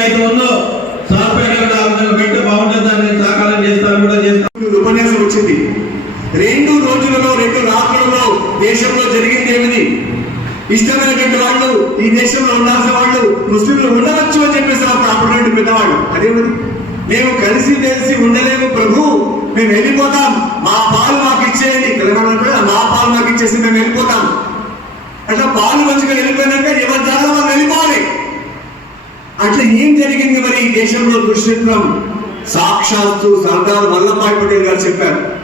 ఏదైతే ఉందో సాఫ్ట్వేర్ పెడితే బాగుంటుంది సహకారం చేస్తాను కూడా చేస్తాను ఉపన్యాసం వచ్చింది. రెండు రోజులలో రెండు రాత్రులలో దేశంలో జరిగింది ఏమిటి? ఇష్టమైనటువంటి వాళ్ళు ఈ దేశంలో ఉండాల్సిన వాళ్ళు ముస్లింలు ఉండవచ్చు అని చెప్పేసి అప్పుడు పెద్దవాళ్ళు. అదేమది మేము కలిసి తెలిసి ఉండలేము ప్రభు మేము వెళ్ళిపోతాం. మా పాలు మాకు ఇచ్చేయండి. తెలంగాణ మా పాలు మాకు ఇచ్చేసి మేము వెళ్ళిపోతాం. అట్లా పాలు మంచిగా వెళ్ళిపోయినాక ఎవరు జాగా ఏం జరిగింది మరి ఈ దేశంలో దుష్చిత్రం సాక్షాత్తు సర్దార్ వల్లభాయ్ పటేల్ గారు చెప్పారు.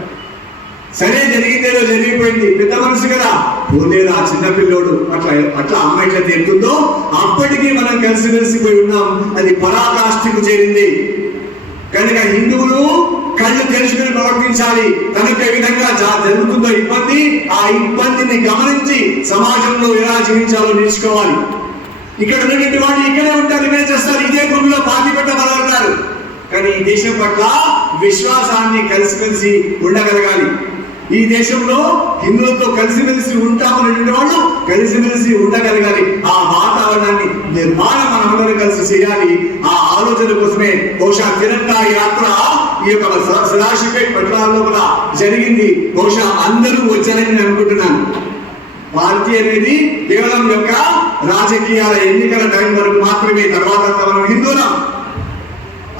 సరే జరిగిందేదో జరిగిపోయింది. పెద్ద మనసు కదా. పోలేదు ఆ చిన్న పిల్లోడు? అట్లా అట్లా అమ్మాయి ఇట్లా తిరుగుతుందో? అప్పటికీ మనం కలిసి కలిసిపోయి ఉన్నాం. అది పరాకాష్ఠకు చేరింది. కనుక హిందువులు కళ్ళు తెలుసుకుని ప్రవర్తించాలి. కనుక ఏ విధంగా జరుగుతుందో ఇబ్బంది ఆ ఇబ్బందిని గమనించి సమాజంలో ఎలా జీవించాలో నేర్చుకోవాలి. ఇక్కడ ఉన్నటువంటి వాళ్ళు ఇక్కడే ఉంటారు ఇక్కడే చేస్తారు ఇదే భూమిలో పాతి పెట్టగలరు కానీ ఈ దేశం పట్ల విశ్వాసాన్ని కలిసిమెలిసి ఉండగలగాలి. ఈ దేశంలో హిందువులతో కలిసిమెలిసి ఉంటామనేటువంటి వాళ్ళు కలిసిమెలిసి ఉండగలగాలి. ఆ వాతావరణాన్ని నిర్మాణం మనందరం కలిసి చేయాలి. ఆ ఆలోచన కోసమే బహుశా తిరంగా యాత్ర ఈ యొక్క స- సదాశివపేట్ పట్టణాల్లో కూడా జరిగింది. బహుశా అందరూ వచ్చారని నేను అనుకుంటున్నాను. పార్టీ అనేది కేవలం యొక్క రాజకీయాల ఎన్నికల టైం వరకు మాత్రమే. తర్వాత మనం హిందువులం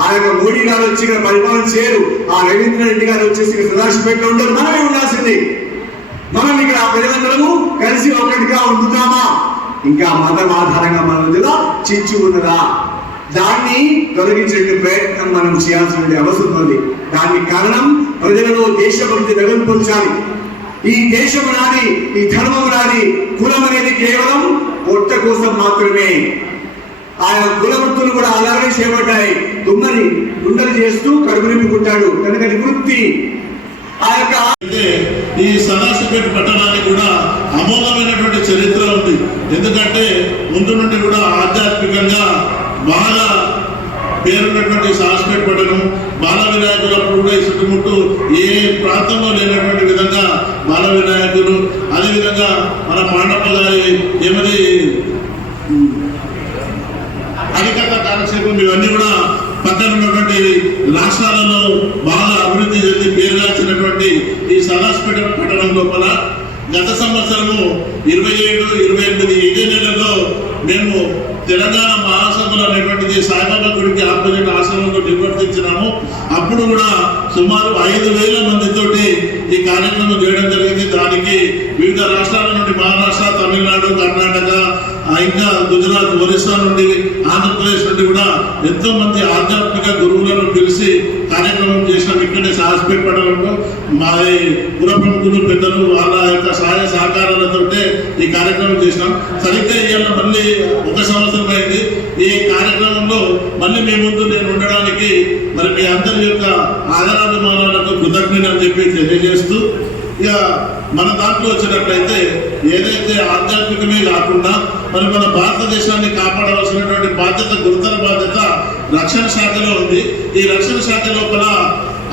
ఆ యొక్క మోడీ గారు వచ్చి ఇక్కడ పరిపాలన చేయరు. ఆ రవీంద్ర రెడ్డి గారు వచ్చేసి ఇక్కడ సదాశివపేటలో ఉంటారు. మనమే ఉండాల్సింది. మనం ఇక్కడ ఆ ప్రజలందరము కలిసి ఒకటిగా ఉంటున్నామా? ఇంకా మతం ఆధారంగా మన మధ్యలో చిచ్చు ఉన్నదా? దాన్ని తొలగించే ప్రయత్నం మనం చేయాల్సిన అవసరం ఉంది. దానికి కారణం ప్రజలలో దేశభక్తి వెలుపొంచాలి ఈ దేశం నాది ఈ ధర్మం నాది కులం అనేది కేవలం పొట్ట కోసం మాత్రమే. ఆయన కులవృత్తులు కూడా అలాగే చేయబడ్డాయి. దుమ్మని గుండెలు చేస్తూ కడుపు నింపుకుంటాడు. కనుక నివృత్తి. ఆ యొక్క ఈ సదాశివపేట పట్టణానికి కూడా అమోఘమైనటువంటి చరిత్ర ఉంది. ఎందుకంటే ముందు నుండి కూడా ఆధ్యాత్మికంగా బాగా పేరున్నటువంటి సదాశివపేట పట్టణం బాల వినాయకులప్పుడు కూడా చుట్టుముట్టు ఏ ప్రాంతంలో లేనటువంటి విధంగా బాల వినాయకులు అదేవిధంగా మన పాండప్ప గారి ఏమది అధికత కాలక్షేపం ఇవన్నీ కూడా పక్కన ఉన్నటువంటి రాష్ట్రాలలో బాగా అభివృద్ధి చెంది పేరుగాల్చినటువంటి ఈ సదాస్పేట పట్టణం లోపల గత సంవత్సరము ఇరవై ఏడు ఇరవై ఎనిమిది ఇదే నెలలో మేము తెలంగాణ మహాసభలో అనేటువంటిది సాయిబాబా గుడికి ఆపోజిట్ ఆశ్రమంలో నిర్వర్తించినాము. అప్పుడు కూడా సుమారు ఐదు వేల మందితోటి ఈ కార్యక్రమం చేయడం జరిగింది. దానికి వివిధ రాష్ట్రాల నుండి మహారాష్ట్ర తమిళనాడు కర్ణాటక ఇంకా గుజరాత్ ఒరిస్సా నుండి ఆంధ్రప్రదేశ్ నుండి కూడా ఎంతో మంది ఆధ్యాత్మిక గురువులను పిలిచి కార్యక్రమం చేసినాం ఇక్కడే సాహస్పేట్ పడడంలో మా ఈ పుర ప్రముఖులు పెద్దలు వాళ్ళ యొక్క సహాయ సహకారాలతోటే ఈ కార్యక్రమం చేసినాం. సరిగ్గా ఇవాళ మళ్ళీ ఒక సంవత్సరం అయింది. ఈ కార్యక్రమంలో మళ్ళీ మీ ముందు నేను ఉండడానికి మరి మీ అందరి యొక్క ఆదరాభిమానాలకు కృతజ్ఞత అని చెప్పి తెలియజేస్తూ ఇక మన దాంట్లో వచ్చినట్లయితే ఏదైతే ఆధ్యాత్మికమే కాకుండా మరి మన భారతదేశాన్ని కాపాడవలసినటువంటి బాధ్యత గురుతర బాధ్యత రక్షణ శాఖలో ఉంది. ఈ రక్షణ శాఖ లోపల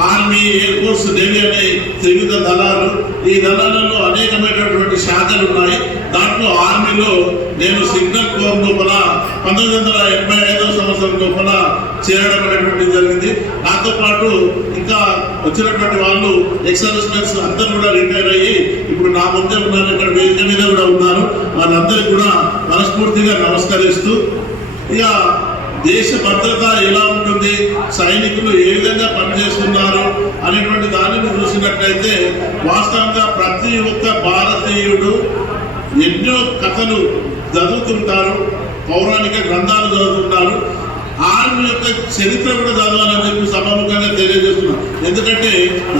ఆర్మీ ఎయిర్ ఫోర్స్ నేవీ అనే త్రివిధ దళాలు ఈ దళాలలో అనేకమైనటువంటి శాఖలు ఉన్నాయి. దాంట్లో ఆర్మీలో నేను సిగ్నల్ కోర్ లోపల పంతొమ్మిది వందల ఎనభై ఐదవ సంవత్సరం లోపల చేరడం అనేటువంటి జరిగింది. నాతో పాటు ఇంకా వచ్చినటువంటి వాళ్ళు ఎక్స్ సర్వీస్మెన్స్ అందరూ కూడా రిటైర్ అయ్యి ఇప్పుడు నా ముందే ఉన్నారు ఇక్కడ వేదిక మీద కూడా ఉన్నారు. వాళ్ళందరికీ కూడా మనస్ఫూర్తిగా నమస్కరిస్తూ ఇక దేశ భద్రత ఎలా ఉంటుంది సైనికులు ఏ విధంగా పనిచేస్తున్నారు అనేటువంటి దానిని చూసినట్లయితే వాస్తవంగా ప్రతి ఒక్క భారతీయుడు ఎన్నో కథలు చదువుతుంటారు పౌరాణిక గ్రంథాలు చదువుతుంటారు. ఆర్మీ యొక్క చరిత్ర కూడా చదవాలని చెప్పి సభాముఖంగా తెలియజేస్తున్నాం. ఎందుకంటే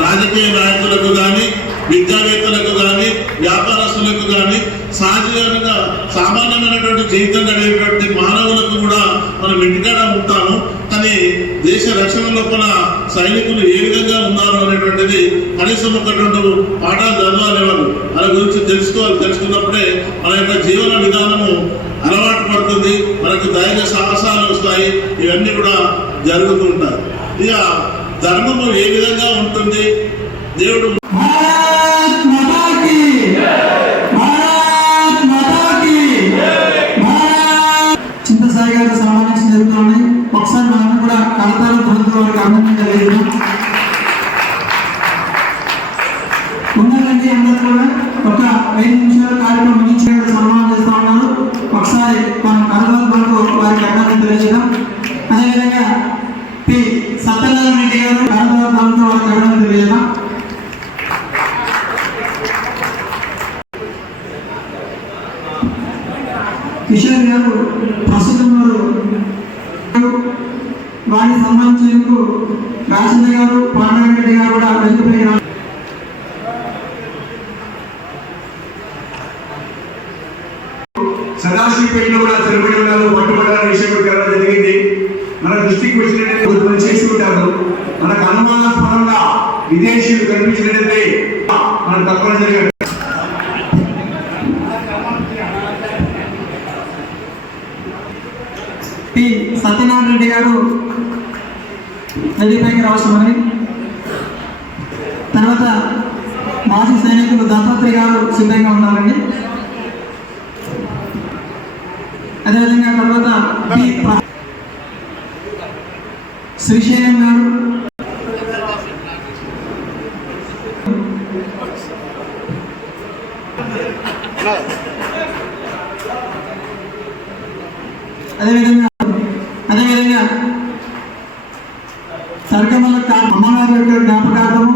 రాజకీయ నాయకులకు కానీ విద్యావేత్తలకు కానీ వ్యాపారస్తులకు కానీ సహజంగా సామాన్యమైనటువంటి జీవితం గడిపేటువంటి మానవులకు కూడా మనం ఇంటికాడ ఉంటాము. కానీ దేశ రక్షణ లోపల సైనికులు ఏ విధంగా ఉన్నారు అనేటువంటిది కనీసం ఒక రెండు పాఠాలు చదవాలి వాళ్ళు వాళ్ళ గురించి తెలుసుకోవాలి తెలుసుకున్నప్పుడే మన యొక్క జీవన విధానము అలవాటు పడుతుంది మనకు ధైర్య సాహసాలు వస్తాయి ఇవన్నీ కూడా జరుగుతూ ఉంటాయి. ఇక ధర్మము ఏ విధంగా ఉంటుంది? దేవుడు వారి మనం కడతాల వారికి అభినందన తెలియజేద్దాం. అదేవిధంగా పి. సత్యనారాయణ రెడ్డి గారు కడతాల వారికి అభినందన తెలియజేద్దాం. కిషోర్ గారు ప్రస్తుతం వారు వారికి సంబంధించేందుకు రాజేంద్ర గారు పాండవరెడ్డి గారు కూడా వెనుకపై సదాశివపేటలో కూడా తిరుపతి ఉన్నారు పట్టుబడాల విషయం కూడా జరిగింది. మన దృష్టికి వచ్చినట్టు కొంతమంది చేసి ఉంటారు. మనకు అనుమానాస్పదంగా విదేశీయులు కనిపించినట్లయితే మనం తప్పనిసరిగా పి. సత్యనారాయణ రెడ్డి గారు వెనుకపైకి రావచ్చుమని తర్వాత మాజీ సైనికులు దత్తాత్రేయ గారు సిద్ధంగా ఉన్నారండి. అదేవిధంగా తర్వాత పి ప్ర- శ్రీశైలం గారు అదేవిధంగా అదేవిధంగా సరికమల కా- అమ్మవారి యొక్క జ్ఞాపకార్థము